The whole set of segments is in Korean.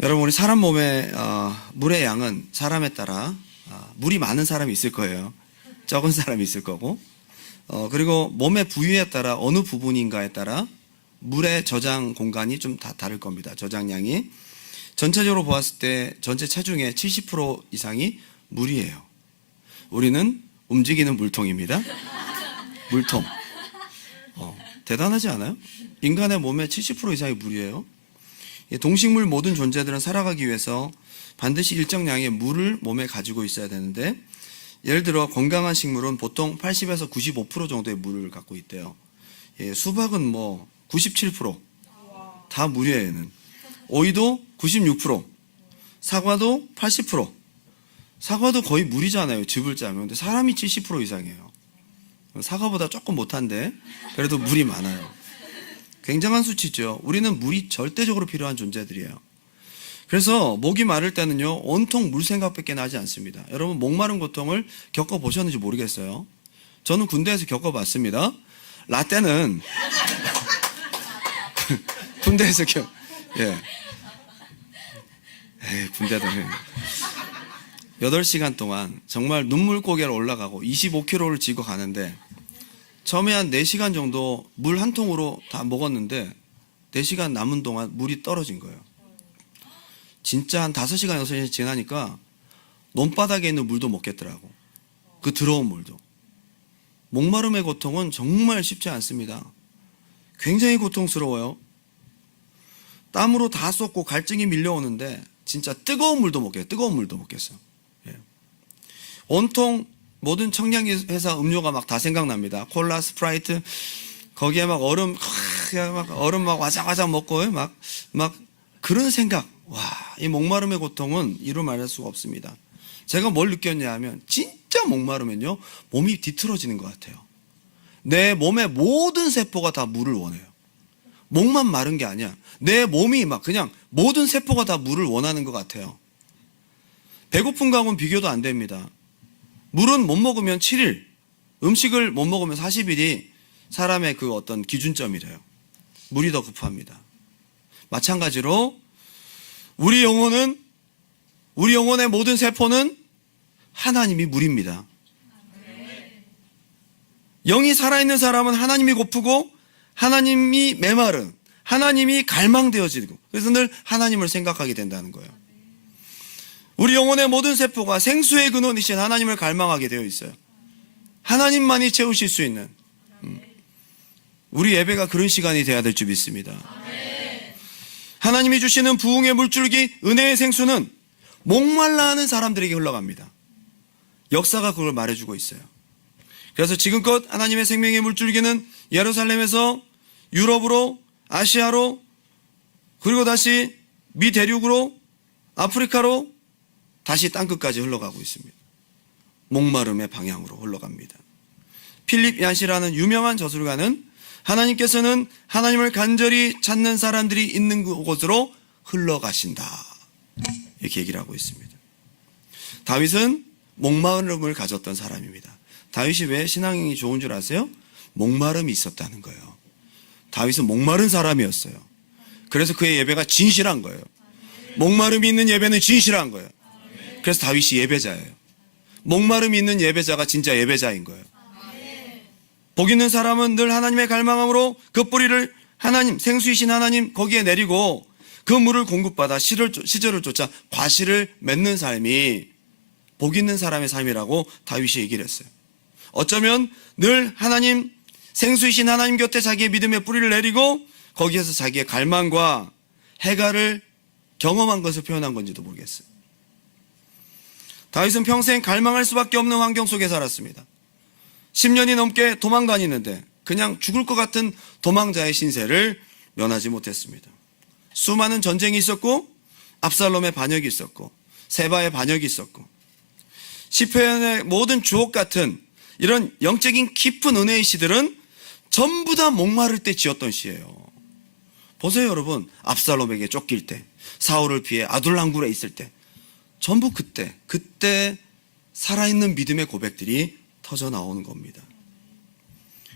여러분, 우리 사람 몸에 물의 양은 사람에 따라 물이 많은 사람이 있을 거예요. 적은 사람이 있을 거고, 그리고 몸의 부위에 따라 어느 부분인가에 따라 물의 저장 공간이 좀 다 다를 겁니다. 저장량이. 전체적으로 보았을 때 전체 체중의 70% 이상이 물이에요. 우리는 움직이는 물통입니다. 물통. 대단하지 않아요? 인간의 몸의 70% 이상이 물이에요. 동식물 모든 존재들은 살아가기 위해서 반드시 일정량의 물을 몸에 가지고 있어야 되는데, 예를 들어 건강한 식물은 보통 80에서 95% 정도의 물을 갖고 있대요. 수박은 뭐 97%, 다 물이에요. 얘는. 오이도 96%, 사과도 80%. 사과도 거의 물이잖아요, 즙을 짜면. 근데 사람이 70% 이상이에요. 사과보다 조금 못한데 그래도 물이 많아요. 굉장한 수치죠. 우리는 물이 절대적으로 필요한 존재들이에요. 그래서 목이 마를 때는요, 온통 물 생각밖에 나지 않습니다. 여러분, 목마른 고통을 겪어보셨는지 모르겠어요. 저는 군대에서 겪어봤습니다. 라떼는 군대에서 군대도 8시간 동안 정말 눈물고개로 올라가고 25km를 지고 가는데, 처음에 한 4시간 정도 물 한 통으로 다 먹었는데 4시간 남은 동안 물이 떨어진 거예요. 진짜 한 5시간, 6시간 지나니까 논바닥에 있는 물도 먹겠더라고. 그 더러운 물도. 목마름의 고통은 정말 쉽지 않습니다. 굉장히 고통스러워요. 땀으로 다 쏟고 갈증이 밀려오는데 진짜 뜨거운 물도 못 겠어요. 뜨거운 물도 못 겠어요. 온통 모든 청량기 회사 음료가 막 다 생각납니다. 콜라, 스프라이트, 거기에 막 얼음 막 와작와작 먹고 막 그런 생각. 와, 이 목마름의 고통은 이루 말할 수가 없습니다. 제가 뭘 느꼈냐 하면, 진짜 목마르면요, 몸이 뒤틀어지는 것 같아요. 내 몸의 모든 세포가 다 물을 원해요. 목만 마른 게 아니야. 내 몸이 막 그냥 모든 세포가 다 물을 원하는 것 같아요. 배고픔과는 비교도 안 됩니다. 물은 못 먹으면 7일, 음식을 못 먹으면 40일이 사람의 그 어떤 기준점이래요. 물이 더 급합니다. 마찬가지로 우리 영혼의 모든 세포는 하나님이 물입니다. 영이 살아있는 사람은 하나님이 고프고 하나님이 메마른, 하나님이 갈망되어지고, 그래서 늘 하나님을 생각하게 된다는 거예요. 우리 영혼의 모든 세포가 생수의 근원이신 하나님을 갈망하게 되어 있어요. 하나님만이 채우실 수 있는, 우리 예배가 그런 시간이 돼야 될 줄 믿습니다. 하나님이 주시는 부흥의 물줄기, 은혜의 생수는 목말라 하는 사람들에게 흘러갑니다. 역사가 그걸 말해주고 있어요. 그래서 지금껏 하나님의 생명의 물줄기는 예루살렘에서 유럽으로, 아시아로, 그리고 다시 미 대륙으로, 아프리카로, 다시 땅끝까지 흘러가고 있습니다. 목마름의 방향으로 흘러갑니다. 필립 얀시라는 유명한 저술가는 하나님께서는 하나님을 간절히 찾는 사람들이 있는 곳으로 흘러가신다, 이렇게 얘기를 하고 있습니다. 다윗은 목마름을 가졌던 사람입니다. 다윗이 왜 신앙이 좋은 줄 아세요? 목마름이 있었다는 거예요. 다윗은 목마른 사람이었어요. 그래서 그의 예배가 진실한 거예요. 목마름이 있는 예배는 진실한 거예요. 그래서 다윗이 예배자예요. 목마름이 있는 예배자가 진짜 예배자인 거예요. 복 있는 사람은 늘 하나님의 갈망함으로 그 뿌리를 하나님, 생수이신 하나님 거기에 내리고 그 물을 공급받아 시절을 쫓아 과실을 맺는 삶이 복 있는 사람의 삶이라고 다윗이 얘기를 했어요. 어쩌면 늘 하나님, 생수이신 하나님 곁에 자기의 믿음의 뿌리를 내리고 거기에서 자기의 갈망과 해갈을 경험한 것을 표현한 건지도 모르겠어요. 다윗은 평생 갈망할 수밖에 없는 환경 속에 살았습니다. 10년이 넘게 도망 다니는데 그냥 죽을 것 같은 도망자의 신세를 면하지 못했습니다. 수많은 전쟁이 있었고, 압살롬의 반역이 있었고, 세바의 반역이 있었고, 시편의 모든 주옥 같은 이런 영적인 깊은 은혜의 시들은 전부 다 목마를 때 지었던 시예요. 보세요, 여러분. 압살롬에게 쫓길 때, 사울을 피해 아둘람굴에 있을 때, 전부 그때 살아있는 믿음의 고백들이 터져 나오는 겁니다.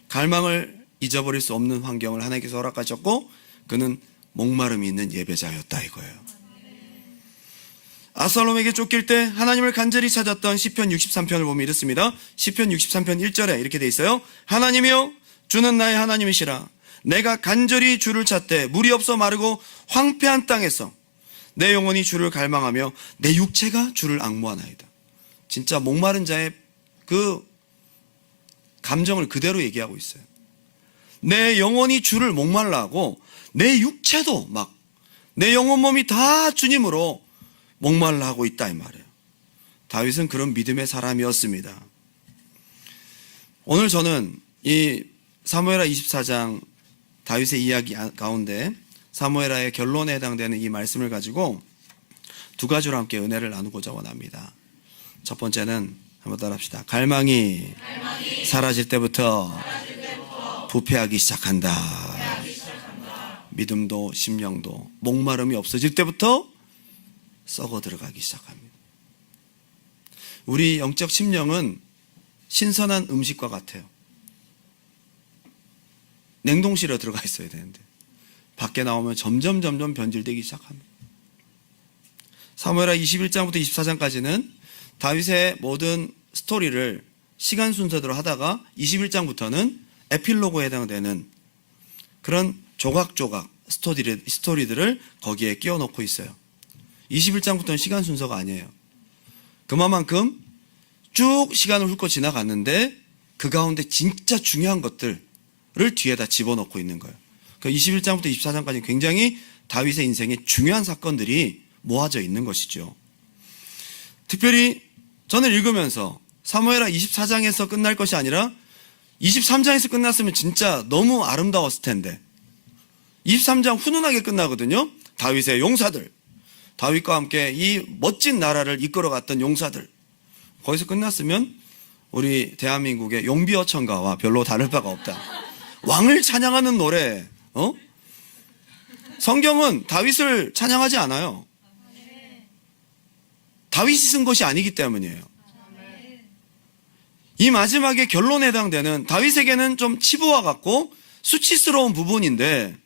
갈망을 잊어버릴 수 없는 환경을 하나님께서 허락하셨고, 그는 목마름이 있는 예배자였다 이거예요. 압살롬에게 쫓길 때 하나님을 간절히 찾았던 시편 63편을 보면 이렇습니다. 시편 63편 1절에 이렇게 돼 있어요. 하나님이여 주는 나의 하나님이시라. 내가 간절히 주를 찾되 물이 없어 마르고 황폐한 땅에서 내 영혼이 주를 갈망하며 내 육체가 주를 앙모하나이다. 진짜 목마른 자의 그 감정을 그대로 얘기하고 있어요. 내 영혼이 주를 목말라 하고 내 육체도 막 내 영혼 몸이 다 주님으로 목말라 하고 있다 이 말이에요. 다윗은 그런 믿음의 사람이었습니다. 오늘 저는 이 사무엘하 24장 다윗의 이야기 가운데 사무엘하의 결론에 해당되는 이 말씀을 가지고 두 가지로 함께 은혜를 나누고자 원합니다. 첫 번째는 한번 따라합시다. 갈망이 사라질 때부터 부패하기 시작한다. 믿음도 심령도 목마름이 없어질 때부터 썩어 들어가기 시작합니다. 우리 영적 심령은 신선한 음식과 같아요. 냉동실에 들어가 있어야 되는데 밖에 나오면 점점 변질되기 시작합니다. 사무엘하 21장부터 24장까지는 다윗의 모든 스토리를 시간 순서대로 하다가 21장부터는 에필로그에 해당되는 그런 조각조각 스토리들을 거기에 끼워 넣고 있어요. 21장부터는 시간 순서가 아니에요. 그만큼 쭉 시간을 훑고 지나갔는데 그 가운데 진짜 중요한 것들을 뒤에다 집어넣고 있는 거예요. 그 21장부터 24장까지 굉장히 다윗의 인생에 중요한 사건들이 모아져 있는 것이죠. 특별히 저는 읽으면서 사무엘하 24장에서 끝날 것이 아니라 23장에서 끝났으면 진짜 너무 아름다웠을 텐데 23장 훈훈하게 끝나거든요. 다윗의 용사들, 다윗과 함께 이 멋진 나라를 이끌어갔던 용사들, 거기서 끝났으면 우리 대한민국의 용비어천가와 별로 다를 바가 없다. 왕을 찬양하는 노래, 성경은 다윗을 찬양하지 않아요. 다윗이 쓴 것이 아니기 때문이에요. 이 마지막에 결론에 해당되는 다윗에게는 좀 치부와 같고 수치스러운 부분인데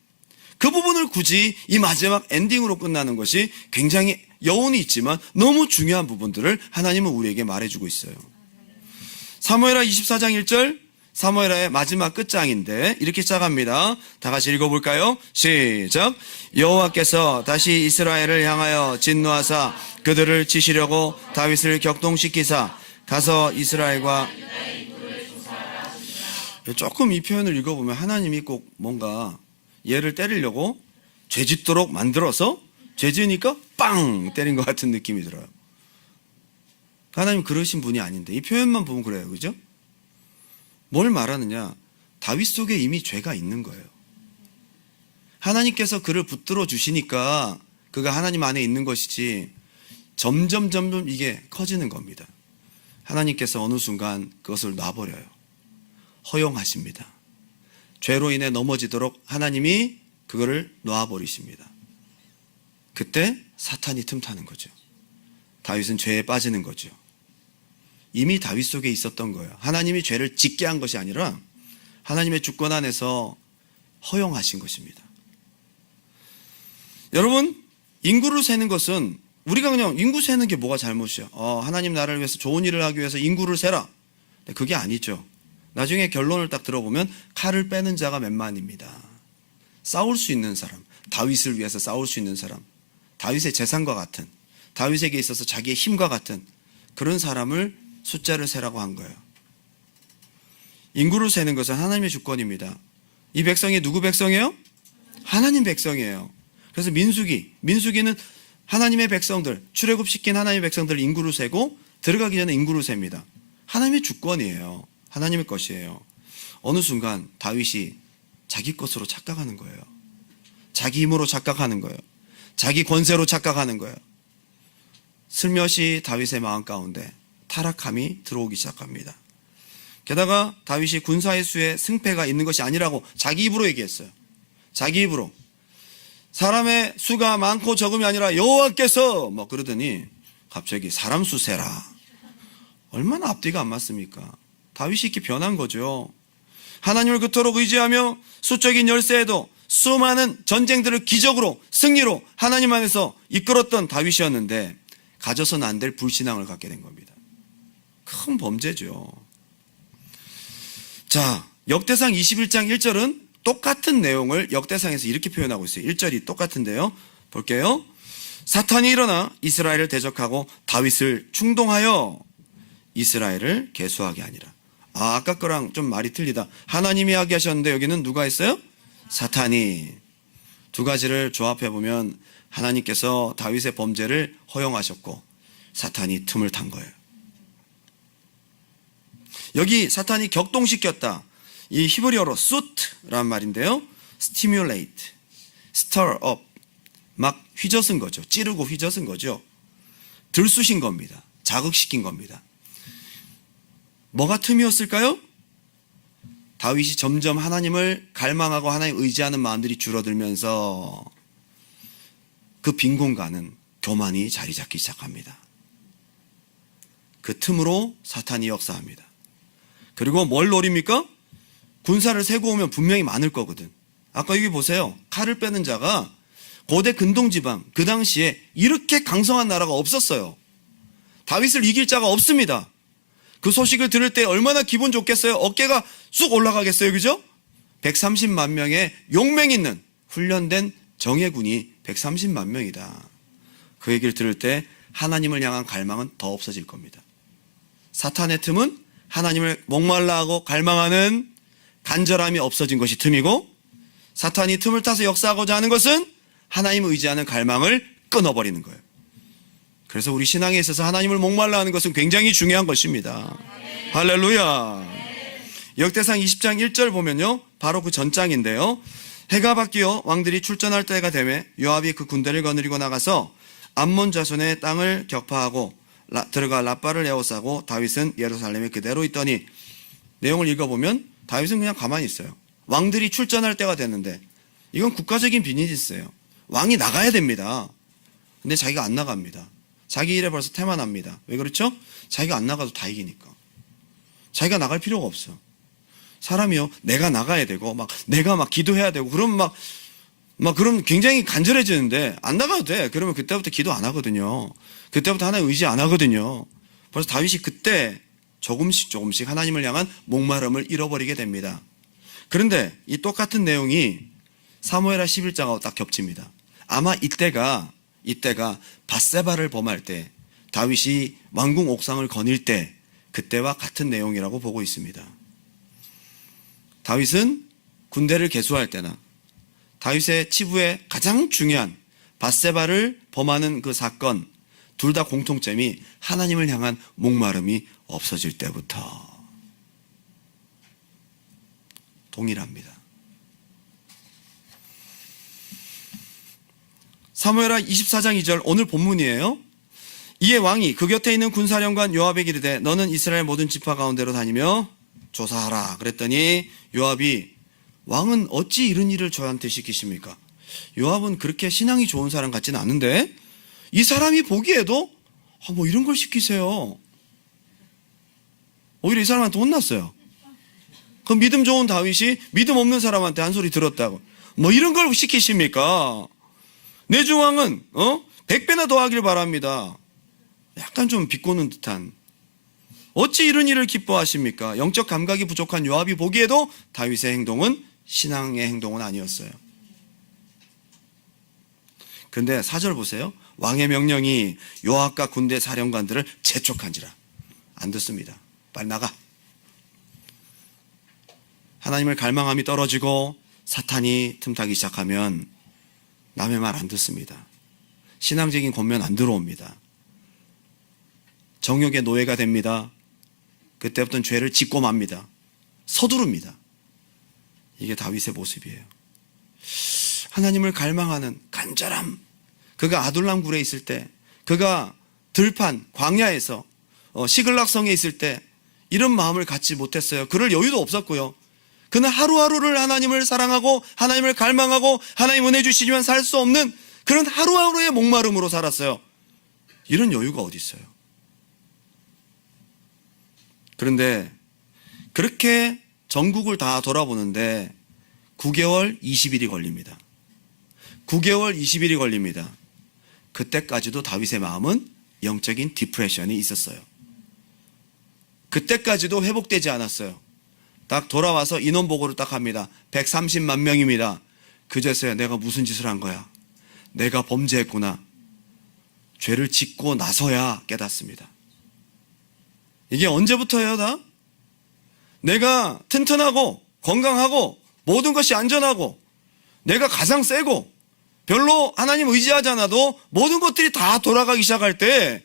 그 부분을 굳이 이 마지막 엔딩으로 끝나는 것이 굉장히 여운이 있지만 너무 중요한 부분들을 하나님은 우리에게 말해주고 있어요. 사무엘하 24장 1절, 사무엘하의 마지막 끝장인데 이렇게 시작합니다. 다 같이 읽어볼까요? 시작. 여호와께서 다시 이스라엘을 향하여 진노하사 그들을 치시려고 다윗을 격동시키사 가서 이스라엘과 조금 이 표현을 읽어보면 하나님이 꼭 뭔가 얘를 때리려고 죄짓도록 만들어서 죄지으니까 빵 때린 것 같은 느낌이 들어요. 하나님 그러신 분이 아닌데 이 표현만 보면 그래요. 그죠? 뭘 말하느냐? 다윗 속에 이미 죄가 있는 거예요. 하나님께서 그를 붙들어 주시니까 그가 하나님 안에 있는 것이지 점점 이게 커지는 겁니다. 하나님께서 어느 순간 그것을 놔버려요. 허용하십니다. 죄로 인해 넘어지도록 하나님이 그거를 놔버리십니다. 그때 사탄이 틈타는 거죠. 다윗은 죄에 빠지는 거죠. 이미 다윗 속에 있었던 거예요. 하나님이 죄를 짓게 한 것이 아니라 하나님의 주권 안에서 허용하신 것입니다. 여러분, 인구를 세는 것은 우리가 그냥 인구 세는 게 뭐가 잘못이야? 하나님 나라를 위해서 좋은 일을 하기 위해서 인구를 세라. 그게 아니죠. 나중에 결론을 딱 들어보면 칼을 빼는 자가 몇만입니다. 싸울 수 있는 사람, 다윗을 위해서 싸울 수 있는 사람, 다윗의 재산과 같은, 다윗에게 있어서 자기의 힘과 같은 그런 사람을 숫자를 세라고 한 거예요. 인구를 세는 것은 하나님의 주권입니다. 이 백성이 누구 백성이에요? 하나님 백성이에요. 그래서 민수기는 하나님의 백성들, 출애굽시킨 하나님의 백성들 인구를 세고 들어가기 전에 인구를 셉니다. 하나님의 주권이에요. 하나님의 것이에요. 어느 순간 다윗이 자기 것으로 착각하는 거예요. 자기 힘으로 착각하는 거예요. 자기 권세로 착각하는 거예요. 슬며시 다윗의 마음 가운데 타락함이 들어오기 시작합니다. 게다가 다윗이 군사의 수에 승패가 있는 것이 아니라고 자기 입으로 얘기했어요. 자기 입으로. 사람의 수가 많고 적음이 아니라 여호와께서 뭐 그러더니 갑자기 사람 수 세라. 얼마나 앞뒤가 안 맞습니까? 다윗이 이렇게 변한 거죠. 하나님을 그토록 의지하며 수적인 열세에도 수많은 전쟁들을 기적으로 승리로 하나님 안에서 이끌었던 다윗이었는데 가져서는 안 될 불신앙을 갖게 된 겁니다. 큰 범죄죠. 자, 역대상 21장 1절은 똑같은 내용을 역대상에서 이렇게 표현하고 있어요. 1절이 똑같은데요. 볼게요. 사탄이 일어나 이스라엘을 대적하고 다윗을 충동하여 이스라엘을 계수하게 하니라. 아까 거랑 좀 말이 틀리다. 하나님이 하게 하셨는데 여기는 누가 했어요? 사탄이. 두 가지를 조합해 보면 하나님께서 다윗의 범죄를 허용하셨고 사탄이 틈을 탄 거예요. 여기 사탄이 격동시켰다. 이 히브리어로 suit라는 말인데요. stimulate, stir up, 막 휘젓은 거죠. 찌르고 휘젓은 거죠. 들쑤신 겁니다. 자극시킨 겁니다. 뭐가 틈이었을까요? 다윗이 점점 하나님을 갈망하고 하나님 의지하는 마음들이 줄어들면서 그 빈 공간은 교만이 자리 잡기 시작합니다. 그 틈으로 사탄이 역사합니다. 그리고 뭘 노립니까? 군사를 세고 오면 분명히 많을 거거든. 아까 여기 보세요. 칼을 빼는 자가 고대 근동지방 그 당시에 이렇게 강성한 나라가 없었어요. 다윗을 이길 자가 없습니다. 그 소식을 들을 때 얼마나 기분 좋겠어요? 어깨가 쑥 올라가겠어요. 그죠? 130만 명의 용맹 있는 훈련된 정예군이 130만 명이다. 그 얘기를 들을 때 하나님을 향한 갈망은 더 없어질 겁니다. 사탄의 틈은 하나님을 목말라 하고 갈망하는 간절함이 없어진 것이 틈이고, 사탄이 틈을 타서 역사하고자 하는 것은 하나님을 의지하는 갈망을 끊어버리는 거예요. 그래서 우리 신앙에 있어서 하나님을 목말라 하는 것은 굉장히 중요한 것입니다. 할렐루야. 역대상 20장 1절 보면요, 바로 그 전장인데요. 해가 바뀌어 왕들이 출전할 때가 되매 요압이 그 군대를 거느리고 나가서 암몬 자손의 땅을 격파하고 들어가 라빠를 에워싸고 다윗은 예루살렘에 그대로 있더니, 내용을 읽어보면 다윗은 그냥 가만히 있어요. 왕들이 출전할 때가 됐는데, 이건 국가적인 비즈니스예요. 왕이 나가야 됩니다. 근데 자기가 안 나갑니다. 자기 일에 벌써 태만합니다. 왜 그렇죠? 자기가 안 나가도 다 이기니까. 자기가 나갈 필요가 없어. 사람이요, 내가 나가야 되고 내가 기도해야 되고 그러면 그럼 굉장히 간절해지는데, 안 나가도 돼. 그러면 그때부터 기도 안 하거든요. 그때부터 하나님 의지 안 하거든요. 그래서 다윗이 그때 조금씩 하나님을 향한 목마름을 잃어버리게 됩니다. 그런데 이 똑같은 내용이 사무엘하 11장하고 딱 겹칩니다. 아마 이때가 밧세바를 범할 때, 다윗이 왕궁 옥상을 거닐 때, 그때와 같은 내용이라고 보고 있습니다. 다윗은 군대를 계수할 때나 다윗의 치부의 가장 중요한 밧세바를 범하는 그 사건, 둘 다 공통점이 하나님을 향한 목마름이 없어질 때부터 동일합니다. 사무엘하 24장 2절, 오늘 본문이에요. 이에 왕이 그 곁에 있는 군사령관 요압에게 이르되 너는 이스라엘 모든 지파 가운데로 다니며 조사하라. 그랬더니 요압이, 왕은 어찌 이런 일을 저한테 시키십니까? 요압은 그렇게 신앙이 좋은 사람 같지는 않은데 이 사람이 보기에도 이런 걸 시키세요. 오히려 이 사람한테 혼났어요. 그 믿음 좋은 다윗이 믿음 없는 사람한테 한 소리 들었다고 이런 걸 시키십니까? 내 주왕은 100배나 더 하길 바랍니다. 약간 좀 비꼬는 듯한, 어찌 이런 일을 기뻐하십니까? 영적 감각이 부족한 요압이 보기에도 다윗의 행동은 신앙의 행동은 아니었어요. 그런데 4절 보세요. 왕의 명령이 요압과 군대 사령관들을 재촉한지라. 안 듣습니다. 빨리 나가. 하나님을 갈망함이 떨어지고 사탄이 틈타기 시작하면 남의 말 안 듣습니다. 신앙적인 권면 안 들어옵니다. 정욕의 노예가 됩니다. 그때부터는 죄를 짓고 맙니다. 서두릅니다. 이게 다윗의 모습이에요. 하나님을 갈망하는 간절함, 그가 아둘람 굴에 있을 때, 그가 들판 광야에서 시글락성에 있을 때 이런 마음을 갖지 못했어요. 그럴 여유도 없었고요. 그는 하루하루를 하나님을 사랑하고 하나님을 갈망하고 하나님 은혜 주시지만 살 수 없는 그런 하루하루의 목마름으로 살았어요. 이런 여유가 어디 있어요? 그런데 그렇게 전국을 다 돌아보는데 9개월 20일이 걸립니다. 9개월 20일이 걸립니다. 그때까지도 다윗의 마음은 영적인 디프레션이 있었어요. 그때까지도 회복되지 않았어요. 딱 돌아와서 인원 보고를 딱 합니다. 130만 명입니다. 그제서야 내가 무슨 짓을 한 거야. 내가 범죄했구나. 죄를 짓고 나서야 깨닫습니다. 이게 언제부터예요, 다? 내가 튼튼하고 건강하고 모든 것이 안전하고 내가 가장 세고 별로 하나님 의지하지 않아도 모든 것들이 다 돌아가기 시작할 때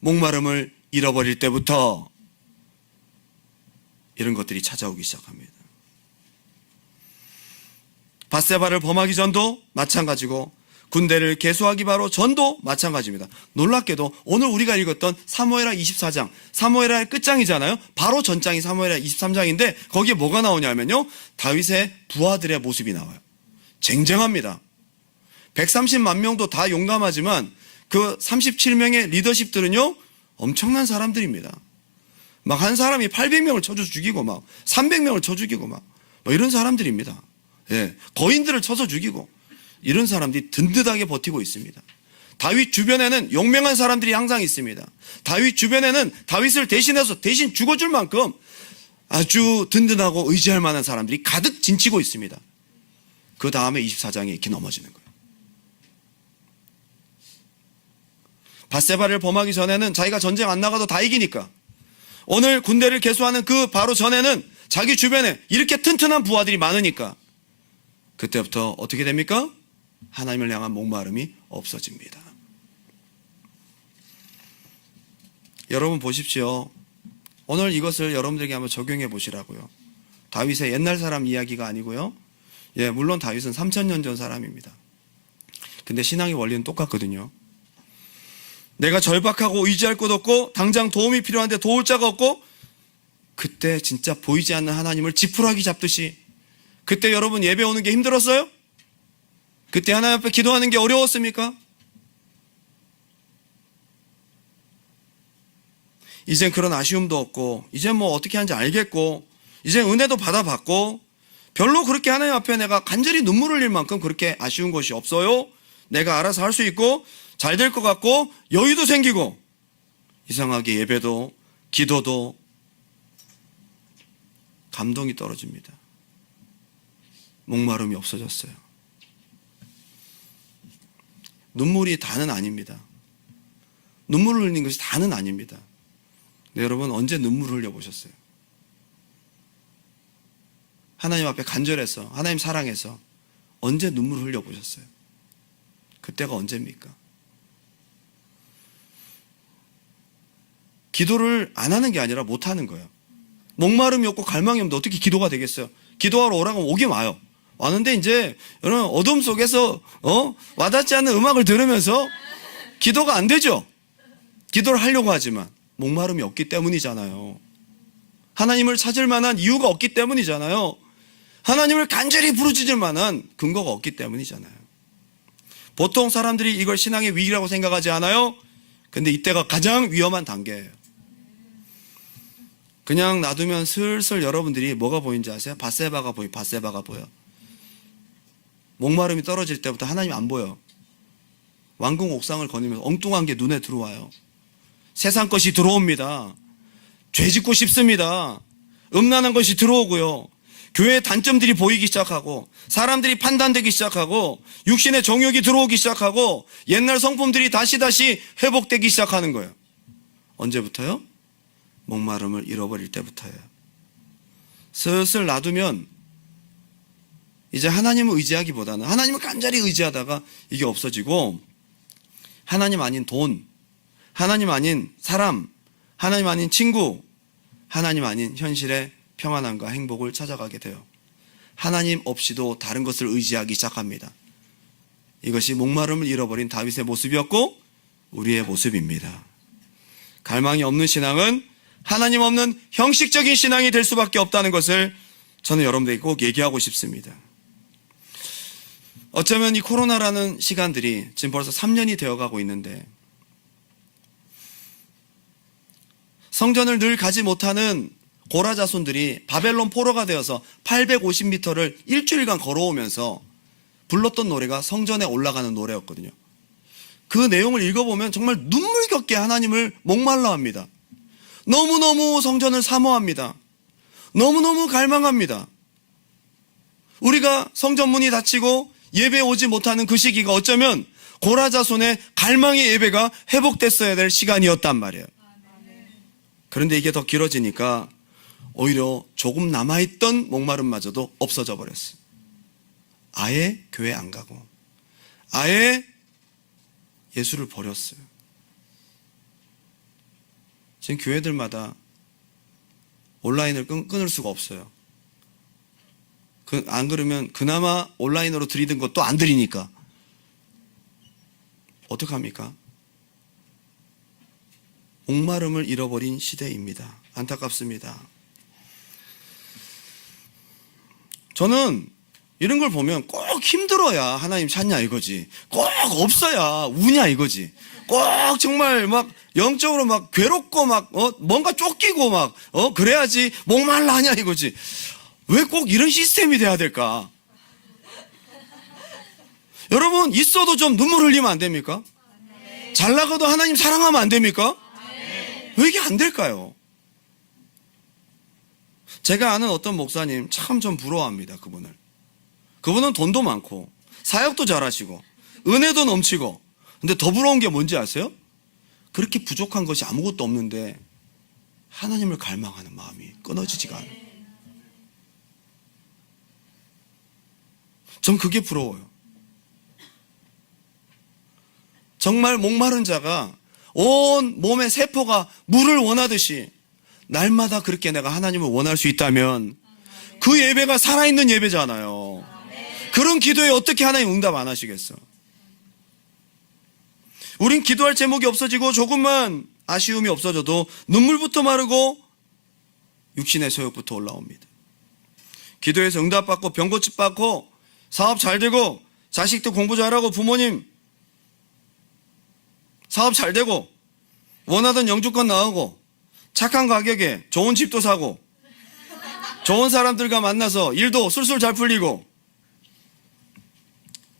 목마름을 잃어버릴 때부터 이런 것들이 찾아오기 시작합니다. 밧세바를 범하기 전도 마찬가지고 군대를 계수하기 바로 전도 마찬가지입니다. 놀랍게도 오늘 우리가 읽었던 사무엘하 24장, 사무엘하의 끝장이잖아요. 바로 전장이 사무엘하 23장인데 거기에 뭐가 나오냐면요, 다윗의 부하들의 모습이 나와요. 쟁쟁합니다. 130만 명도 다 용감하지만 그 37명의 리더십들은요 엄청난 사람들입니다. 막 한 사람이 800명을 쳐서 죽이고 막 300명을 쳐 죽이고 막 이런 사람들입니다. 예, 거인들을 쳐서 죽이고 이런 사람들이 든든하게 버티고 있습니다. 다윗 주변에는 용맹한 사람들이 항상 있습니다. 다윗 주변에는 다윗을 대신해서 대신 죽어줄 만큼 아주 든든하고 의지할 만한 사람들이 가득 진치고 있습니다. 그 다음에 24장에 이렇게 넘어지는 거예요. 밧세바를 범하기 전에는 자기가 전쟁 안 나가도 다 이기니까, 오늘 군대를 계수하는 그 바로 전에는 자기 주변에 이렇게 튼튼한 부하들이 많으니까 그때부터 어떻게 됩니까? 하나님을 향한 목마름이 없어집니다. 여러분 보십시오. 오늘 이것을 여러분들에게 한번 적용해 보시라고요. 다윗의 옛날 사람 이야기가 아니고요. 예, 물론 다윗은 3000년 전 사람입니다. 근데 신앙의 원리는 똑같거든요. 내가 절박하고 의지할 곳 없고 당장 도움이 필요한데 도울 자가 없고, 그때 진짜 보이지 않는 하나님을 지푸라기 잡듯이, 그때 여러분 예배 오는 게 힘들었어요? 그때 하나님 앞에 기도하는 게 어려웠습니까? 이젠 그런 아쉬움도 없고 이제 뭐 어떻게 하는지 알겠고 이제 은혜도 받아봤고 별로 그렇게 하나님 앞에 내가 간절히 눈물 흘릴 만큼 그렇게 아쉬운 것이 없어요. 내가 알아서 할 수 있고 잘 될 것 같고 여유도 생기고, 이상하게 예배도 기도도 감동이 떨어집니다. 목마름이 없어졌어요. 눈물이 다는 아닙니다. 눈물을 흘리는 것이 다는 아닙니다. 네, 여러분 언제 눈물을 흘려보셨어요? 하나님 앞에 간절해서, 하나님 사랑해서 언제 눈물을 흘려보셨어요? 그때가 언제입니까? 기도를 안 하는 게 아니라 못 하는 거예요. 목마름이 없고 갈망이 없는데 어떻게 기도가 되겠어요? 기도하러 오라고 하면 오긴 와요. 왔는데 이제 여러분 어둠 속에서 와닿지 않는 음악을 들으면서 기도가 안 되죠. 기도를 하려고 하지만 목마름이 없기 때문이잖아요. 하나님을 찾을 만한 이유가 없기 때문이잖아요. 하나님을 간절히 부르짖을 만한 근거가 없기 때문이잖아요. 보통 사람들이 이걸 신앙의 위기라고 생각하지 않아요? 근데 이때가 가장 위험한 단계예요. 그냥 놔두면 슬슬 여러분들이 뭐가 보이는지 아세요? 밧세바가 보여. 목마름이 떨어질 때부터 하나님 안 보여. 왕궁 옥상을 거니면서 엉뚱한 게 눈에 들어와요. 세상 것이 들어옵니다. 죄 짓고 싶습니다. 음란한 것이 들어오고요. 교회의 단점들이 보이기 시작하고 사람들이 판단되기 시작하고 육신의 정욕이 들어오기 시작하고 옛날 성품들이 다시 회복되기 시작하는 거예요. 언제부터요? 목마름을 잃어버릴 때부터예요. 슬슬 놔두면 이제 하나님을 의지하기보다는 하나님을 간절히 의지하다가 이게 없어지고 하나님 아닌 돈, 하나님 아닌 사람, 하나님 아닌 친구, 하나님 아닌 현실의 평안함과 행복을 찾아가게 돼요. 하나님 없이도 다른 것을 의지하기 시작합니다. 이것이 목마름을 잃어버린 다윗의 모습이었고 우리의 모습입니다. 갈망이 없는 신앙은 하나님 없는 형식적인 신앙이 될 수밖에 없다는 것을 저는 여러분들에게 꼭 얘기하고 싶습니다. 어쩌면 이 코로나라는 시간들이 지금 벌써 3년이 되어가고 있는데 성전을 늘 가지 못하는 고라 자손들이 바벨론 포로가 되어서 850m를 일주일간 걸어오면서 불렀던 노래가 성전에 올라가는 노래였거든요. 그 내용을 읽어보면 정말 눈물 힘겹게 하나님을 목말라 합니다. 너무너무 성전을 사모합니다. 너무너무 갈망합니다. 우리가 성전 문이 닫히고 예배 오지 못하는 그 시기가 어쩌면 고라자손의 갈망의 예배가 회복됐어야 될 시간이었단 말이에요. 그런데 이게 더 길어지니까 오히려 조금 남아있던 목마름마저도 없어져 버렸어요. 아예 교회 안 가고 아예 예수를 버렸어요. 지금 교회들마다 온라인을 끊을 수가 없어요. 안 그러면 그나마 온라인으로 드리던 것도 안 드리니까 어떡합니까? 목마름을 잃어버린 시대입니다. 안타깝습니다. 저는 이런 걸 보면 꼭 힘들어야 하나님 찾냐 이거지. 꼭 없어야 우냐 이거지. 꼭 정말 막 영적으로 막 괴롭고 막 뭔가 쫓기고 막 그래야지 목말라 하냐 이거지. 왜 꼭 이런 시스템이 돼야 될까? 여러분 있어도 좀 눈물 흘리면 안 됩니까? 잘 나가도 하나님 사랑하면 안 됩니까? 왜 이게 안 될까요? 제가 아는 어떤 목사님 참 좀 부러워합니다. 그분은 돈도 많고 사역도 잘하시고 은혜도 넘치고, 근데 더 부러운 게 뭔지 아세요? 그렇게 부족한 것이 아무것도 없는데 하나님을 갈망하는 마음이 끊어지지가 않아요. 전 그게 부러워요. 정말 목마른 자가 온 몸의 세포가 물을 원하듯이 날마다 그렇게 내가 하나님을 원할 수 있다면 그 예배가 살아있는 예배잖아요. 그런 기도에 어떻게 하나님 응답 안 하시겠어? 우린 기도할 제목이 없어지고 조금만 아쉬움이 없어져도 눈물부터 마르고 육신의 소욕부터 올라옵니다. 기도해서 응답받고 병고침 받고 사업 잘 되고 자식도 공부 잘하고 부모님 사업 잘 되고 원하던 영주권 나오고 착한 가격에 좋은 집도 사고 좋은 사람들과 만나서 일도 술술 잘 풀리고,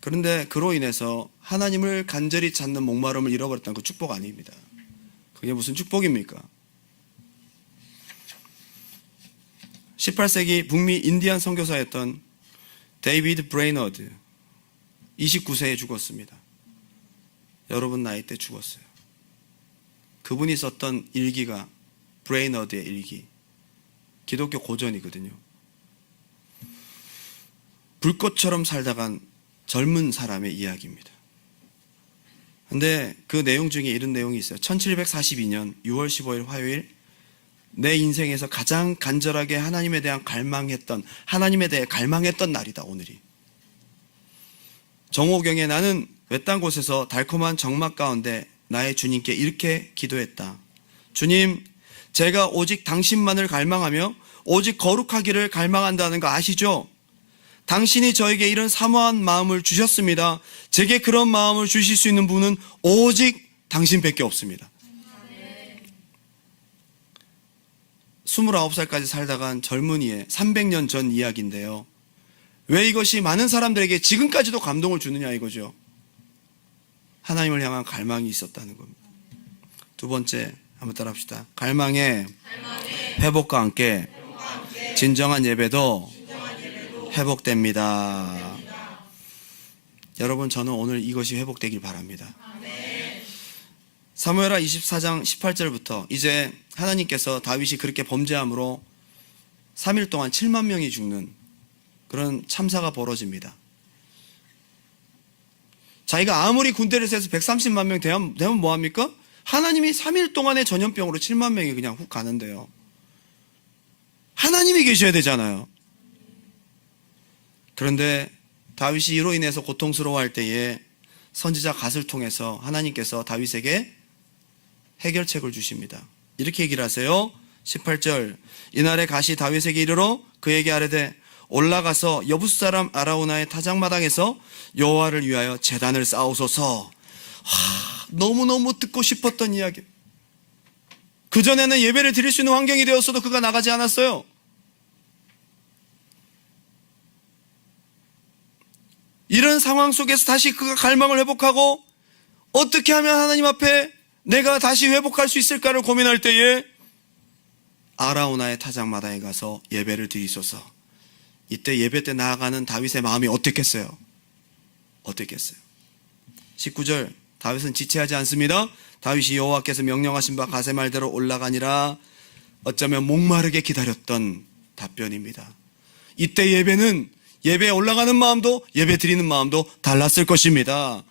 그런데 그로 인해서 하나님을 간절히 찾는 목마름을 잃어버렸다는 그 축복 아닙니다. 그게 무슨 축복입니까? 18세기 북미 인디안 선교사였던 데이비드 브레이너드 29세에 죽었습니다. 여러분 나이 때 죽었어요. 그분이 썼던 일기가 브레이너드의 일기, 기독교 고전이거든요. 불꽃처럼 살다간 젊은 사람의 이야기입니다. 근데 그 내용 중에 이런 내용이 있어요. 1742년 6월 15일 화요일, 내 인생에서 가장 간절하게 하나님에 대해 갈망했던 날이다, 오늘이. 정오경에 나는 외딴 곳에서 달콤한 정막 가운데 나의 주님께 이렇게 기도했다. 주님, 제가 오직 당신만을 갈망하며 오직 거룩하기를 갈망한다는 거 아시죠? 당신이 저에게 이런 사모한 마음을 주셨습니다. 제게 그런 마음을 주실 수 있는 분은 오직 당신밖에 없습니다. 29살까지 살다간 젊은이의 300년 전 이야기인데요. 왜 이것이 많은 사람들에게 지금까지도 감동을 주느냐 이거죠. 하나님을 향한 갈망이 있었다는 겁니다. 두 번째, 한번 따라합시다. 갈망의 회복과 함께 진정한 예배도 회복됩니다. 여러분, 저는 오늘 이것이 회복되길 바랍니다. 사무엘하 24장 18절부터 이제 하나님께서 다윗이 그렇게 범죄함으로 3일 동안 7만 명이 죽는 그런 참사가 벌어집니다. 자기가 아무리 군대를 세서 130만 명 되면 뭐합니까? 하나님이 3일 동안의 전염병으로 7만 명이 그냥 훅 가는데요. 하나님이 계셔야 되잖아요. 그런데 다윗이 이로 인해서 고통스러워할 때에 선지자 갓을 통해서 하나님께서 다윗에게 해결책을 주십니다. 이렇게 얘기를 하세요. 18절, 이날에 갓이 다윗에게 이르러 그에게 아뢰되 올라가서 여부스 사람 아라우나의 타작마당에서 여호와를 위하여 제단을 쌓으소서. 너무너무 듣고 싶었던 이야기. 그전에는 예배를 드릴 수 있는 환경이 되었어도 그가 나가지 않았어요. 이런 상황 속에서 다시 그가 갈망을 회복하고 어떻게 하면 하나님 앞에 내가 다시 회복할 수 있을까를 고민할 때에 아라우나의 타작마당에 가서 예배를 드리소서. 이때 예배 때 나아가는 다윗의 마음이 어땠겠어요? 어땠겠어요? 19절, 다윗은 지체하지 않습니다. 다윗이 여호와께서 명령하신 바 가세말대로 올라가니라. 어쩌면 목마르게 기다렸던 답변입니다. 이때 예배는, 예배에 올라가는 마음도 예배 드리는 마음도 달랐을 것입니다.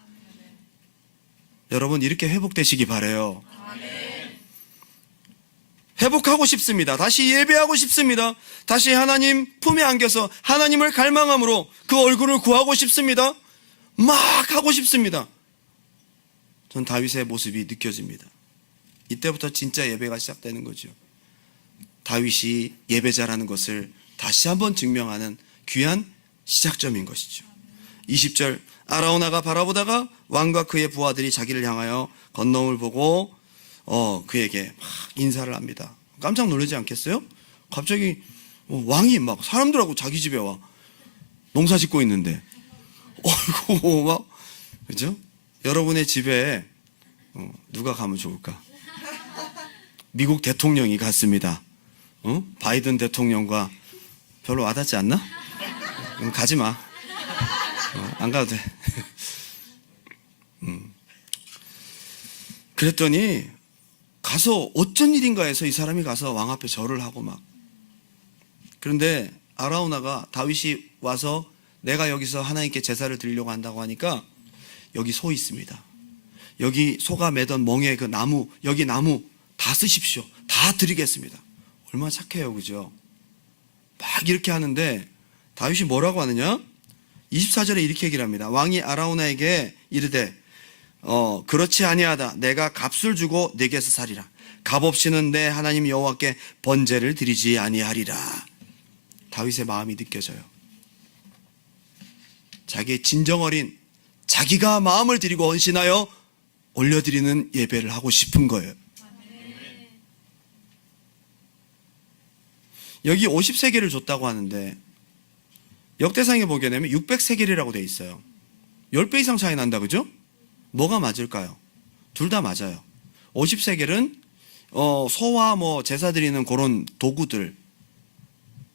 여러분, 이렇게 회복되시기 바라요. 회복하고 싶습니다. 다시 예배하고 싶습니다. 다시 하나님 품에 안겨서 하나님을 갈망함으로 그 얼굴을 구하고 싶습니다. 막 하고 싶습니다. 전 다윗의 모습이 느껴집니다. 이때부터 진짜 예배가 시작되는 거죠. 다윗이 예배자라는 것을 다시 한번 증명하는 귀한 시작점인 것이죠. 20절, 아라우나가 바라보다가 왕과 그의 부하들이 자기를 향하여 건너옴을 보고 그에게 막 인사를 합니다. 깜짝 놀라지 않겠어요? 갑자기 왕이 막 사람들하고 자기 집에 와 농사 짓고 있는데, 어이구 막, 그죠? 여러분의 집에 누가 가면 좋을까? 미국 대통령이 갔습니다. 바이든 대통령과 별로 와닿지 않나? 가지 마. 안 가도 돼. 그랬더니 가서 어쩐 일인가 해서 이 사람이 가서 왕 앞에 절을 하고 막. 그런데 아라우나가 다윗이 와서 내가 여기서 하나님께 제사를 드리려고 한다고 하니까 여기 소 있습니다. 여기 소가 매던 멍에 그 나무, 여기 나무 다 쓰십시오. 다 드리겠습니다. 얼마나 착해요, 그죠? 막 이렇게 하는데 다윗이 뭐라고 하느냐? 24절에 이렇게 얘기를 합니다. 왕이 아라우나에게 이르되 그렇지 아니하다. 내가 값을 주고 내게서 살리라. 값 없이는 내 하나님 여호와께 번제를 드리지 아니하리라. 다윗의 마음이 느껴져요. 자기의 진정 어린, 자기가 마음을 드리고 헌신하여 올려드리는 예배를 하고 싶은 거예요. 여기 50세겔을 줬다고 하는데 역대상에 보게 되면 600세겔이라고 돼 있어요. 10배 이상 차이 난다, 그죠? 뭐가 맞을까요? 둘 다 맞아요. 50세겔은 소와 뭐 제사 드리는 그런 도구들.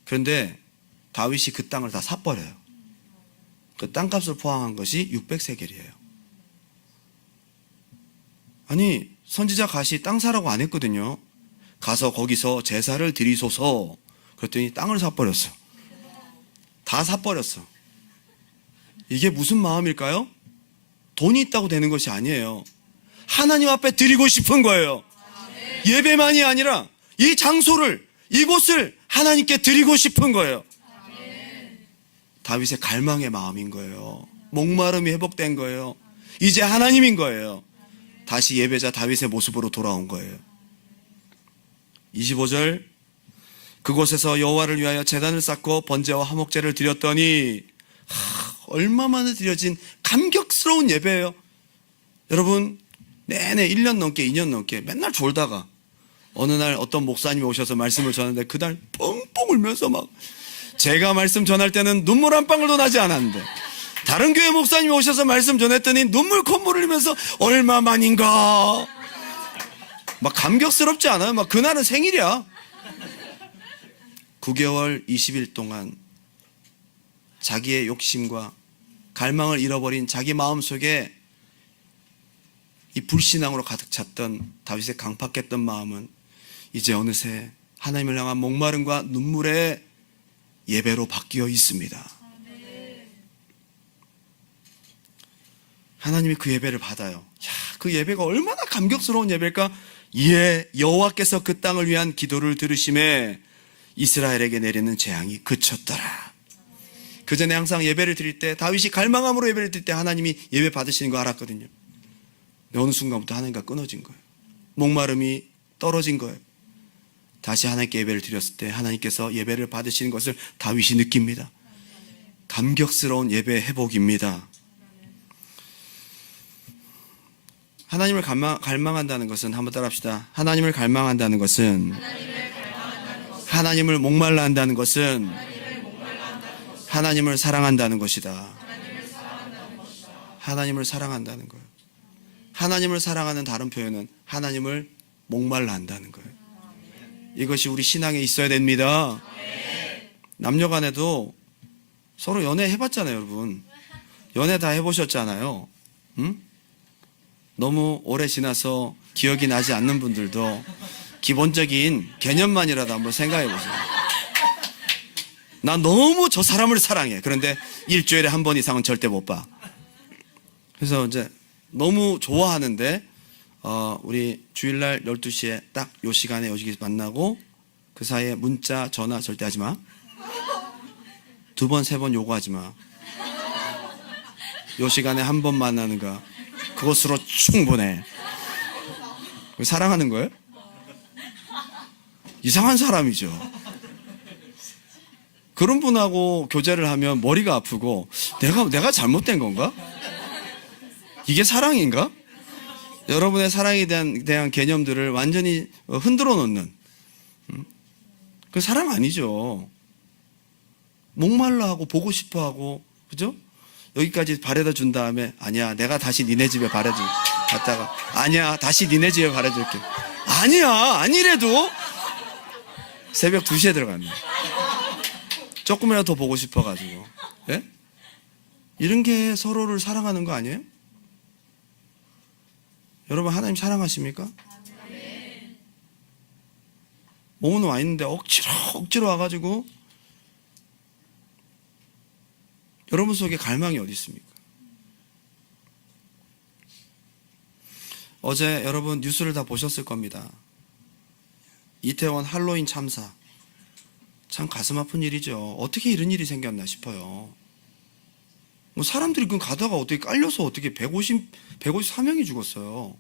그런데 다윗이 그 땅을 다 사버려요. 그 땅값을 포함한 것이 600세겔이에요. 아니, 선지자 갓이 땅 사라고 안 했거든요. 가서 거기서 제사를 드리소서. 그랬더니 땅을 사버렸어. 다 사버렸어. 이게 무슨 마음일까요? 돈이 있다고 되는 것이 아니에요. 하나님 앞에 드리고 싶은 거예요. 예배만이 아니라 이 장소를, 이곳을 하나님께 드리고 싶은 거예요. 다윗의 갈망의 마음인 거예요. 목마름이 회복된 거예요. 이제 하나님인 거예요. 다시 예배자 다윗의 모습으로 돌아온 거예요. 25절, 그곳에서 여호와를 위하여 제단을 쌓고 번제와 화목제를 드렸더니 얼마만에 드려진 감격스러운 예배예요. 여러분, 내내 1년 넘게 2년 넘게 맨날 졸다가 어느 날 어떤 목사님이 오셔서 말씀을 전하는데 그날 뻥뻥 울면서 막, 제가 말씀 전할 때는 눈물 한 방울도 나지 않았는데 다른 교회 목사님이 오셔서 말씀 전했더니 눈물 콧물 흘리면서 얼마만인가 막 감격스럽지 않아요? 막 그날은 생일이야. 9개월 20일 동안 자기의 욕심과 갈망을 잃어버린 자기 마음속에 이 불신앙으로 가득 찼던 다윗의 강팍했던 마음은 이제 어느새 하나님을 향한 목마름과 눈물의 예배로 바뀌어 있습니다. 하나님이 그 예배를 받아요. 그 예배가 얼마나 감격스러운 예배일까? 이에 여호와께서 그 땅을 위한 기도를 들으심에 이스라엘에게 내리는 재앙이 그쳤더라. 그 전에 항상 예배를 드릴 때, 다윗이 갈망함으로 예배를 드릴 때 하나님이 예배 받으시는 거 알았거든요. 근데 어느 순간부터 하나님과 끊어진 거예요. 목마름이 떨어진 거예요. 다시 하나님께 예배를 드렸을 때 하나님께서 예배를 받으시는 것을 다윗이 느낍니다. 감격스러운 예배 회복입니다. 하나님을 갈망한다는 것은, 한번 따라합시다. 하나님을 갈망한다는 것은, 하나님을 목말라 한다는 것은 하나님을 사랑한다는 것이다. 하나님을 사랑한다는 거예요. 하나님을 사랑하는 다른 표현은 하나님을 목말라 한다는 거예요. 이것이 우리 신앙에 있어야 됩니다. 남녀 간에도 서로 연애 해봤잖아요, 여러분. 연애 다 해보셨잖아요. 응? 너무 오래 지나서 기억이 나지 않는 분들도 기본적인 개념만이라도 한번 생각해 보세요. 나 너무 저 사람을 사랑해. 그런데 일주일에 한 번 이상은 절대 못 봐. 그래서 이제 너무 좋아하는데 우리 주일날 12시에 딱 요 시간에 여기 만나고 그 사이에 문자, 전화 절대 하지 마. 2번, 3번 요구하지 마. 요 시간에 한 번 만나는 거 그것으로 충분해. 사랑하는 거예요? 이상한 사람이죠. 그런 분하고 교제를 하면 머리가 아프고 내가 잘못된 건가? 이게 사랑인가? 여러분의 사랑에 대한 개념들을 완전히 흔들어 놓는 그 사랑 아니죠. 목말라 하고 보고 싶어 하고, 그죠? 여기까지 바래다 준 다음에 아니야 내가 다시 니네 집에 바래줄 갔다가 아니야 다시 니네 집에 바래줄게. 아니야 아니래도 새벽 2시에 들어갔네. 조금이라도 더 보고 싶어가지고. 예? 이런 게 서로를 사랑하는 거 아니에요? 여러분 하나님 사랑하십니까? 몸은 와 있는데 억지로 와가지고 여러분 속에 갈망이 어디 있습니까? 어제 여러분 뉴스를 다 보셨을 겁니다. 이태원 할로윈 참사. 참 가슴 아픈 일이죠. 어떻게 이런 일이 생겼나 싶어요. 뭐 사람들이 그 가다가 어떻게 깔려서 어떻게 154명이 죽었어요.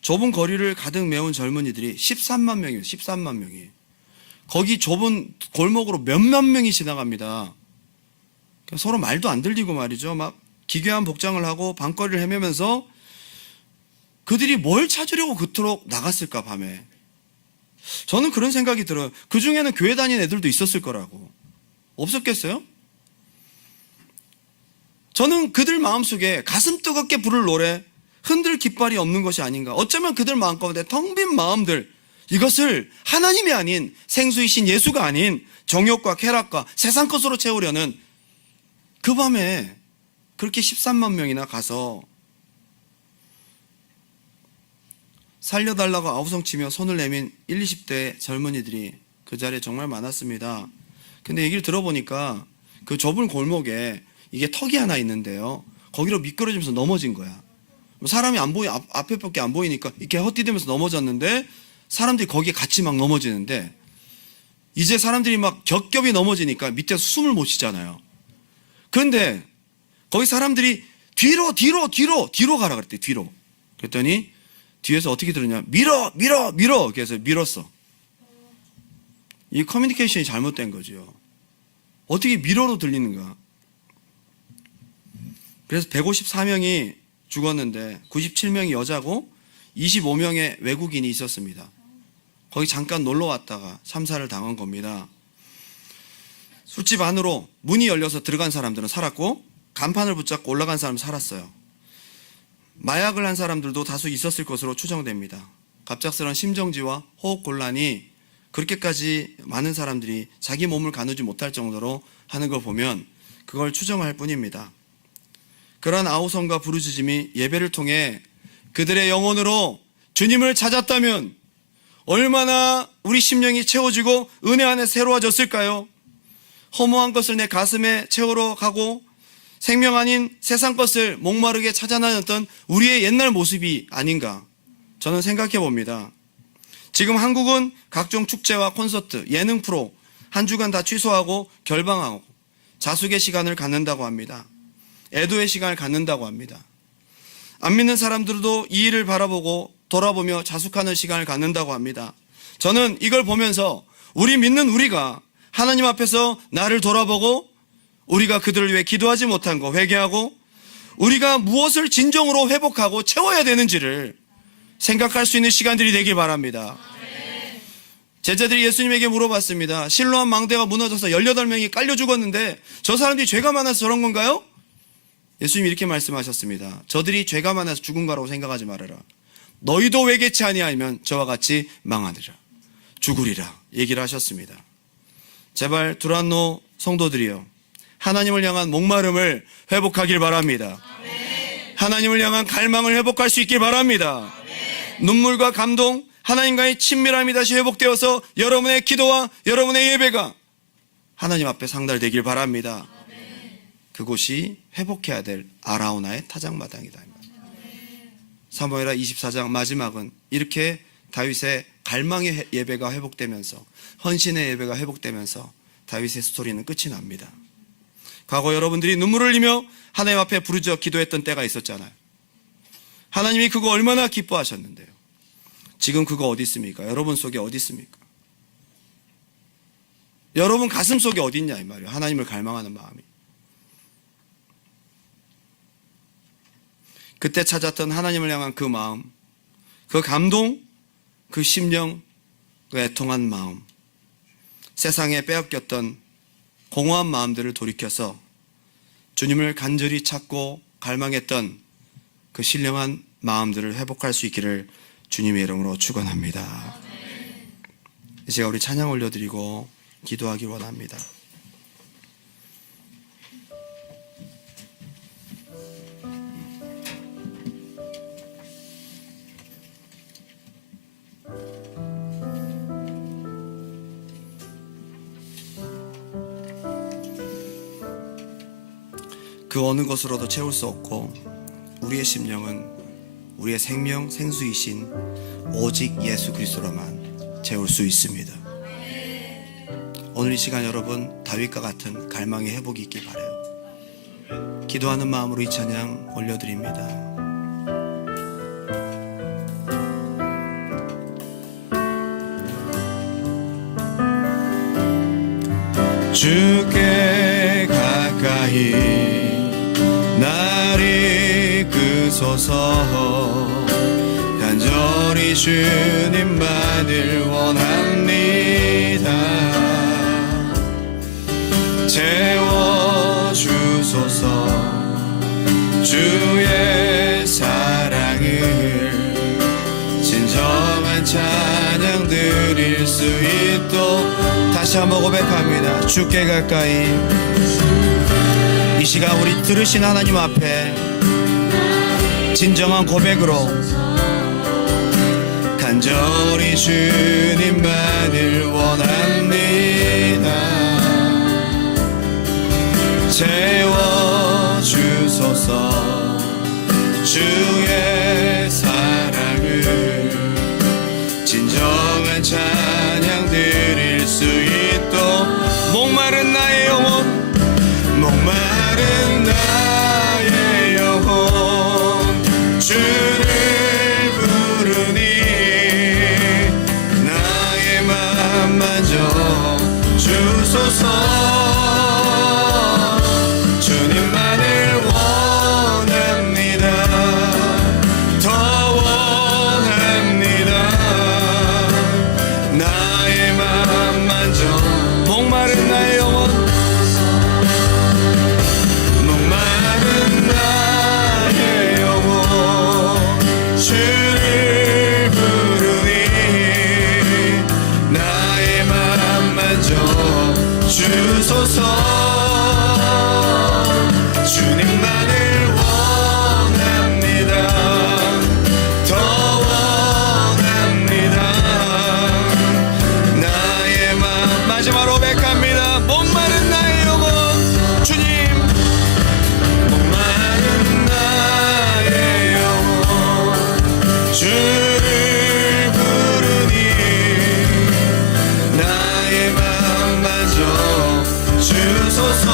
좁은 거리를 가득 메운 젊은이들이 13만 명이에요. 13만 명이. 거기 좁은 골목으로 몇만 명이 지나갑니다. 서로 말도 안 들리고 말이죠. 막 기괴한 복장을 하고 밤거리를 헤매면서 그들이 뭘 찾으려고 그토록 나갔을까 밤에. 저는 그런 생각이 들어요. 그 중에는 교회 다니는 애들도 있었을 거라고. 없었겠어요? 저는 그들 마음속에 가슴 뜨겁게 부를 노래, 흔들 깃발이 없는 것이 아닌가. 어쩌면 그들 마음 가운데 텅 빈 마음들, 이것을 하나님이 아닌 생수이신 예수가 아닌 정욕과 쾌락과 세상 것으로 채우려는 그 밤에 그렇게 13만 명이나 가서 살려달라고 아우성치며 손을 내민 1, 20대 젊은이들이 그 자리에 정말 많았습니다. 근데 얘기를 들어보니까 그 좁은 골목에 이게 턱이 하나 있는데요. 거기로 미끄러지면서 넘어진 거야. 사람이 안 앞에밖에 안 보이니까 이렇게 헛디디면서 넘어졌는데 사람들이 거기에 같이 막 넘어지는데 이제 사람들이 막 겹겹이 넘어지니까 밑에서 숨을 못 쉬잖아요. 그런데 거기 사람들이 뒤로 가라 그랬대. 뒤로. 그랬더니 뒤에서 어떻게 들었냐? 밀어. 그래서 밀었어. 이 커뮤니케이션이 잘못된 거죠. 어떻게 밀어로 들리는가? 그래서 154명이 죽었는데 97명이 여자고 25명의 외국인이 있었습니다. 거기 잠깐 놀러 왔다가 참사를 당한 겁니다. 술집 안으로 문이 열려서 들어간 사람들은 살았고 간판을 붙잡고 올라간 사람은 살았어요. 마약을 한 사람들도 다수 있었을 것으로 추정됩니다. 갑작스러운 심정지와 호흡 곤란이 그렇게까지 많은 사람들이 자기 몸을 가누지 못할 정도로 하는 걸 보면 그걸 추정할 뿐입니다. 그러한 아우성과 부르짖음이 예배를 통해 그들의 영혼으로 주님을 찾았다면 얼마나 우리 심령이 채워지고 은혜 안에 새로워졌을까요? 허무한 것을 내 가슴에 채우러 가고 생명 아닌 세상 것을 목마르게 찾아다녔던 우리의 옛날 모습이 아닌가 저는 생각해 봅니다. 지금 한국은 각종 축제와 콘서트, 예능 프로 한 주간 다 취소하고 결방하고 자숙의 시간을 갖는다고 합니다. 애도의 시간을 갖는다고 합니다. 안 믿는 사람들도 이 일을 바라보고 돌아보며 자숙하는 시간을 갖는다고 합니다. 저는 이걸 보면서 우리 믿는 우리가 하나님 앞에서 나를 돌아보고 우리가 그들을 위해 기도하지 못한 거 회개하고 우리가 무엇을 진정으로 회복하고 채워야 되는지를 생각할 수 있는 시간들이 되길 바랍니다. 제자들이 예수님에게 물어봤습니다. 실로암 망대가 무너져서 18명이 깔려 죽었는데 저 사람들이 죄가 많아서 저런 건가요? 예수님이 이렇게 말씀하셨습니다. 저들이 죄가 많아서 죽은 거라고 생각하지 말아라. 너희도 회개치 아니하면 저와 같이 망하리라. 죽으리라 얘기를 하셨습니다. 제발 두란노 성도들이여, 하나님을 향한 목마름을 회복하길 바랍니다. 하나님을 향한 갈망을 회복할 수 있길 바랍니다. 눈물과 감동, 하나님과의 친밀함이 다시 회복되어서 여러분의 기도와 여러분의 예배가 하나님 앞에 상달되길 바랍니다. 그곳이 회복해야 될 아라우나의 타작마당이다. 사무엘하 24장 마지막은 이렇게 다윗의 갈망의 예배가 회복되면서, 헌신의 예배가 회복되면서 다윗의 스토리는 끝이 납니다. 과거 여러분들이 눈물을 흘리며 하나님 앞에 부르짖어 기도했던 때가 있었잖아요. 하나님이 그거 얼마나 기뻐하셨는데요. 지금 그거 어디 있습니까? 여러분 속에 어디 있습니까? 여러분 가슴 속에 어디 있냐 이 말이에요. 하나님을 갈망하는 마음이. 그때 찾았던 하나님을 향한 그 마음, 그 감동, 그 심령, 그 애통한 마음, 세상에 빼앗겼던 공허한 마음들을 돌이켜서 주님을 간절히 찾고 갈망했던 그 신령한 마음들을 회복할 수 있기를 주님의 이름으로 축원합니다. 제가 우리 찬양 올려드리고 기도하기 원합니다. 그 어느 것으로도 채울 수 없고 우리의 심령은 우리의 생명 생수이신 오직 예수 그리스도로만 채울 수 있습니다. 오늘 이 시간 여러분 다윗과 같은 갈망의 회복이 있길 바라요. 기도하는 마음으로 이 찬양 올려드립니다. 주께 가까이 나를 이끄소서. 간절히 주님만을 원합니다. 채워주소서. 주의 사랑을 진정한 찬양 드릴 수 있도록. 다시 한번 고백합니다. 주께 가까이. 이 시간 우리 들으신 하나님 앞에 진정한 고백으로 간절히 주님만을 원합니다. 채워주소서. 주의 사랑을 진정한 찬양 드릴 수 있도록. 목마른 나의 영혼, 목마른 나의 영혼 주를 부르니 나의 맘 만져 주소서. 주님만을 원합니다. 더 원합니다. 나의 맘 만져. 목마른 나의 영혼, 목마른 나의 영혼 주를 부르니 나의 맘 만져 주소서. 주님만을 원합니다. 더 원합니다. 나의 맘. 마지막으로 고백합니다. 목마른 나의 영혼 주님. 목마른 나의 영혼 주를 부르니 나의 맘 만져 주소서.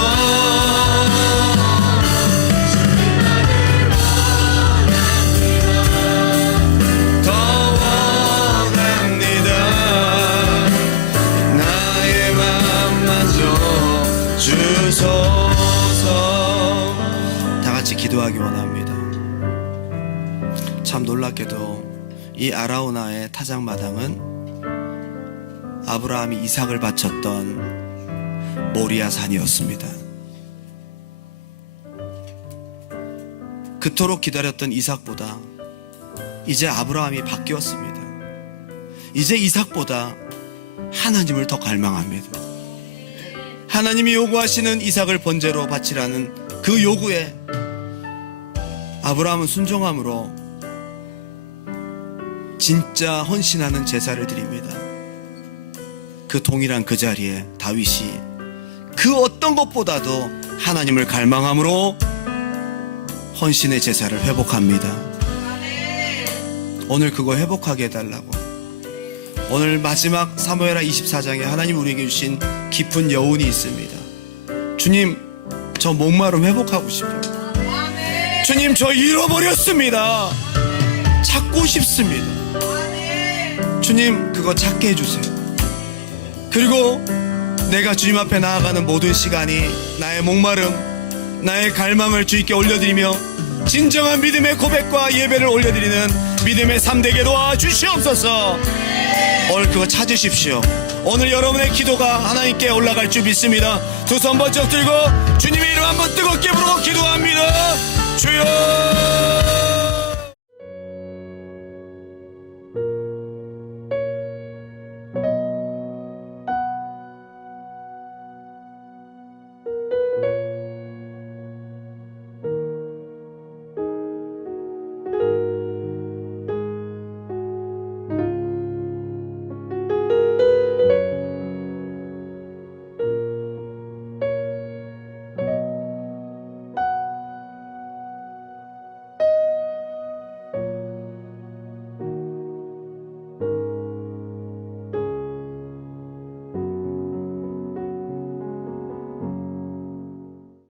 더 원합니다. 나의 맘 만져 주소서. 다 같이 기도하기 원합니다. 참 놀랍게도 이 아라우나의 타작마당은 아브라함이 이삭을 바쳤던 모리아 산이었습니다. 그토록 기다렸던 이삭보다 이제 아브라함이 바뀌었습니다. 이제 이삭보다 하나님을 더 갈망합니다. 하나님이 요구하시는 이삭을 번제로 바치라는 그 요구에 아브라함은 순종함으로 진짜 헌신하는 제사를 드립니다. 그 동일한 그 자리에 다윗이 그 어떤 것보다도 하나님을 갈망함으로 헌신의 제사를 회복합니다. 오늘 그거 회복하게 해달라고. 오늘 마지막 사무엘하 24장에 하나님 우리에게 주신 깊은 여운이 있습니다. 주님, 저 목마름 회복하고 싶어요. 주님, 저 잃어버렸습니다. 찾고 싶습니다. 주님, 그거 찾게 해주세요. 그리고 내가 주님 앞에 나아가는 모든 시간이 나의 목마름, 나의 갈망을 주님께 올려드리며 진정한 믿음의 고백과 예배를 올려드리는 믿음의 삶 되게 도와주시옵소서. 오늘 그거 찾으십시오. 오늘 여러분의 기도가 하나님께 올라갈 줄 믿습니다. 두 손 번쩍 들고 주님의 이름 한번 뜨겁게 부르고 기도합니다.